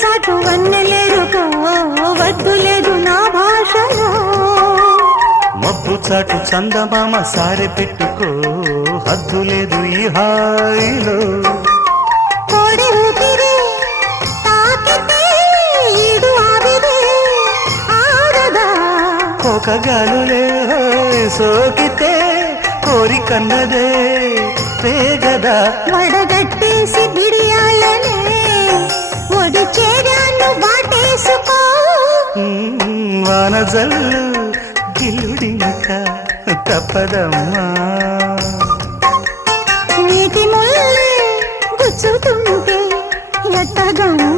చాటు వన్నెలేరుకో వద్దు లేదు నా భాషలో మబ్బు చాటు చందమామ సారె పెట్టుకో హద్దు లేదు ఈ హాయిలో కోడి ఊపిరి తాకితే ఈడు ఆవిరే ఆడదా కోకగాలులే సోకితే కోరికన్నదే పేగదా వడగట్టేసి బిడియాలనే ఒడి చేరాను వాటేసుకో వానజల్లు గిల్లుడింక తప్పదమ్మా నీటి ముల్లే గుచ్చుతుంటే ఎట్టగమ్మా